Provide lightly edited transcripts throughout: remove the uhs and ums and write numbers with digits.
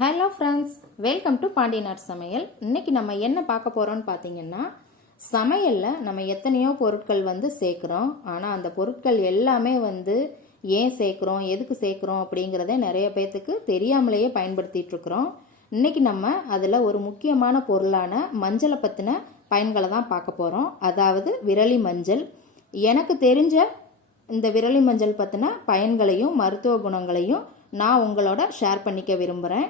Hello friends, welcome to Pandiyanar சமையல். இன்னைக்கு நம்ம என்ன பார்க்க போகிறோம்னு பார்த்தீங்கன்னா, சமையலில் நம்ம எத்தனையோ பொருட்கள் சேர்க்குறோம். ஆனால் அந்த பொருட்கள் எல்லாமே ஏன் சேர்க்குறோம், எதுக்கு சேர்க்குறோம் அப்படிங்கிறத நிறைய பேர்த்துக்கு தெரியாமலேயே பயன்படுத்திகிட்டு இருக்கிறோம். இன்னைக்கு நம்ம அதில் ஒரு முக்கியமான பொருளான மஞ்சளை பற்றின பயன்களை தான் பார்க்க போகிறோம். அதாவது விரலி மஞ்சள். எனக்கு தெரிஞ்ச இந்த விரலி மஞ்சள் பற்றின பயன்களையும் மருத்துவ குணங்களையும் நான் உங்களோட ஷேர் பண்ணிக்க விரும்புகிறேன்.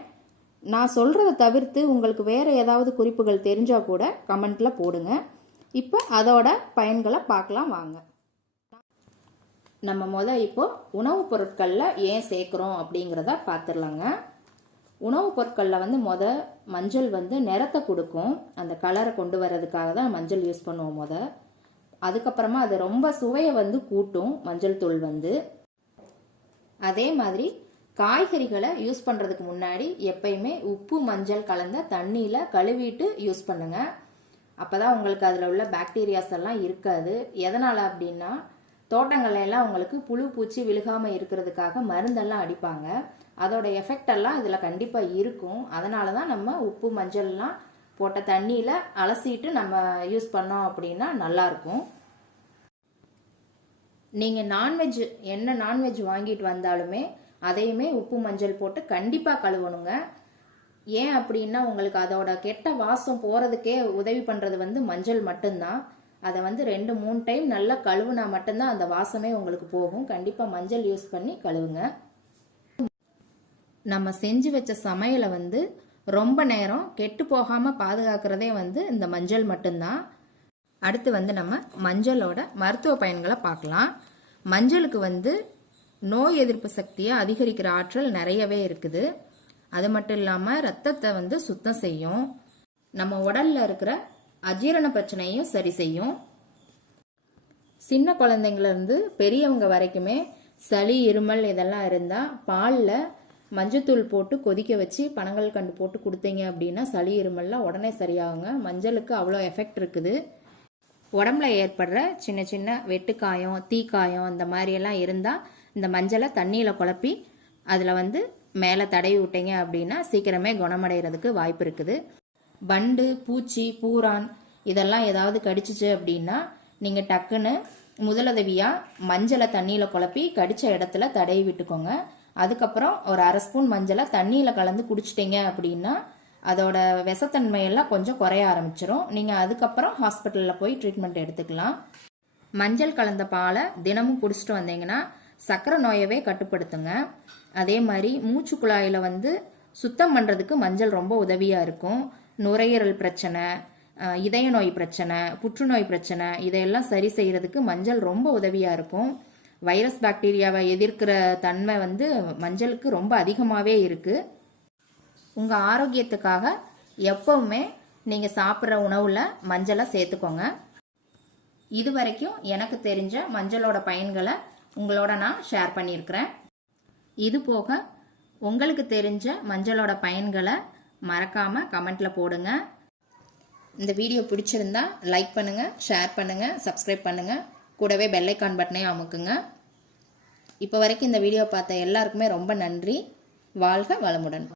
நான் சொல்கிறத தவிர்த்து உங்களுக்கு வேறு ஏதாவது குறிப்புகள் தெரிஞ்சால் கூட கமெண்ட்டில் போடுங்க. இப்போ அதோட பயன்களை பார்க்கலாம் வாங்க. நம்ம இப்போது உணவுப் பொருட்களில் ஏன் சேர்க்குறோம் அப்படிங்கிறத பார்த்துடலாங்க. உணவுப் பொருட்களில் மஞ்சள் நிறத்தை கொடுக்கும். அந்த கலரை கொண்டு வர்றதுக்காக தான் மஞ்சள் யூஸ் பண்ணுவோம். அதுக்கப்புறமா அது ரொம்ப சுவையை கூட்டும் மஞ்சள் தூள். அதே மாதிரி காய்கறிகளை யூஸ் பண்ணுறதுக்கு முன்னாடி எப்பயுமே உப்பு மஞ்சள் கலந்த தண்ணியில் கழுவிட்டு யூஸ் பண்ணுங்க. அப்போ தான் உங்களுக்கு அதில் உள்ள பாக்டீரியாஸ் எல்லாம் இருக்காது. எதனால் அப்படின்னா, தோட்டங்கள்லாம் உங்களுக்கு புழு பூச்சி விழுகாமல் இருக்கிறதுக்காக மருந்தெல்லாம் அடிப்பாங்க. அதோட எஃபெக்ட் எல்லாம் இதில் கண்டிப்பாக இருக்கும். அதனால தான் நம்ம உப்பு மஞ்சள்லாம் போட்ட தண்ணியில் அலசிட்டு நம்ம யூஸ் பண்ணோம் அப்படின்னா நல்லாயிருக்கும். நீங்கள் நான்வெஜ் வாங்கிட்டு வந்தாலுமே அதையுமே உப்பு மஞ்சள் போட்டு கண்டிப்பாக கழுவணுங்க. ஏன் அப்படின்னா, உங்களுக்கு அதோட கெட்ட வாசம் போகிறதுக்கே உதவி பண்ணுறது மஞ்சள் மட்டும்தான். அதை 2-3 டைம் நல்லா கழுவுனா மட்டும்தான் அந்த வாசமே உங்களுக்கு போகும். கண்டிப்பாக மஞ்சள் யூஸ் பண்ணி கழுவுங்க. நம்ம செஞ்சு வச்ச சமையலை ரொம்ப நேரம் கெட்டு போகாமல் பாதுகாக்கிறதே இந்த மஞ்சள் மட்டும்தான். அடுத்து நம்ம மஞ்சளோட மருத்துவ பயன்களை பார்க்கலாம். மஞ்சளுக்கு நோய் எதிர்ப்பு சக்தியை அதிகரிக்கிற ஆற்றல் நிறையவே இருக்குது. அது மட்டும் இல்லாமல் ரத்தத்தை சுத்தம் செய்யும். நம்ம உடல்ல இருக்கிற அஜீரண பிரச்சனையும் சரி செய்யும். சின்ன குழந்தைங்கள்லேருந்து பெரியவங்க வரைக்குமே சளி இருமல் இதெல்லாம் இருந்தால் பாலில் மஞ்சத்தூள் போட்டு கொதிக்க வச்சு பனங்கல்கண்டு போட்டு கொடுத்தீங்க அப்படின்னா சளி இருமல்லாம் உடனே சரியாகுங்க. மஞ்சளுக்கு அவ்வளோ எஃபெக்ட் இருக்குது. உடம்புல ஏற்படுற சின்ன சின்ன வெட்டுக்காயம், தீக்காயம் இந்த மாதிரியெல்லாம் இருந்தால் இந்த மஞ்சளை தண்ணியில் குழப்பி அதில் மேலே தடவி விட்டீங்க அப்படின்னா சீக்கிரமே குணமடைகிறதுக்கு வாய்ப்பு இருக்குது. வண்டு, பூச்சி, பூரான் இதெல்லாம் ஏதாவது கடிச்சிச்சு அப்படின்னா நீங்கள் டக்குன்னு முதலுதவியாக மஞ்சளை தண்ணியில் குழப்பி கடித்த இடத்துல தடவி விட்டுக்கோங்க. அதுக்கப்புறம் ஒரு 1/2 ஸ்பூன் மஞ்சளை தண்ணியில் கலந்து குடிச்சிட்டிங்க அப்படின்னா அதோட விஷத்தன்மையெல்லாம் கொஞ்சம் குறைய ஆரம்பிச்சிடும். நீங்கள் அதுக்கப்புறம் ஹாஸ்பிட்டலில் போய் ட்ரீட்மெண்ட் எடுத்துக்கலாம். மஞ்சள் கலந்த பாலை தினமும் குடிச்சிட்டு வந்தீங்கன்னா சர்க்கரை நோயவே கட்டுப்படுத்துங்க. அதே மாதிரி மூச்சு குழாயில் சுத்தம் பண்ணுறதுக்கு மஞ்சள் ரொம்ப உதவியாக இருக்கும். நுரையீரல் பிரச்சனை, இதய நோய் பிரச்சனை, புற்றுநோய் பிரச்சனை இதையெல்லாம் சரி செய்கிறதுக்கு மஞ்சள் ரொம்ப உதவியாக இருக்கும். வைரஸ் பாக்டீரியாவை எதிர்க்கிற தன்மை மஞ்சளுக்கு ரொம்ப அதிகமாகவே இருக்குது. உங்கள் ஆரோக்கியத்துக்காக எப்பவுமே நீங்கள் சாப்பிட்ற உணவில் மஞ்சளை சேர்த்துக்கோங்க. இது வரைக்கும் எனக்கு தெரிஞ்ச மஞ்சளோட பயன்களை உங்களோட நான் ஷேர் பண்ணியிருக்கிறேன். இது போக உங்களுக்கு தெரிஞ்ச மஞ்சளோட பயன்களை மறக்காமல் கமெண்ட்டில் போடுங்க. இந்த வீடியோ பிடிச்சிருந்தா லைக் பண்ணுங்கள், ஷேர் பண்ணுங்கள், சப்ஸ்கிரைப் பண்ணுங்கள். கூடவே பெல் ஐக்கான் பட்டனையும் அமுக்குங்க. இப்போ வரைக்கும் இந்த வீடியோ பார்த்த எல்லாருக்குமே ரொம்ப நன்றி. வாழ்க வளமுடன்.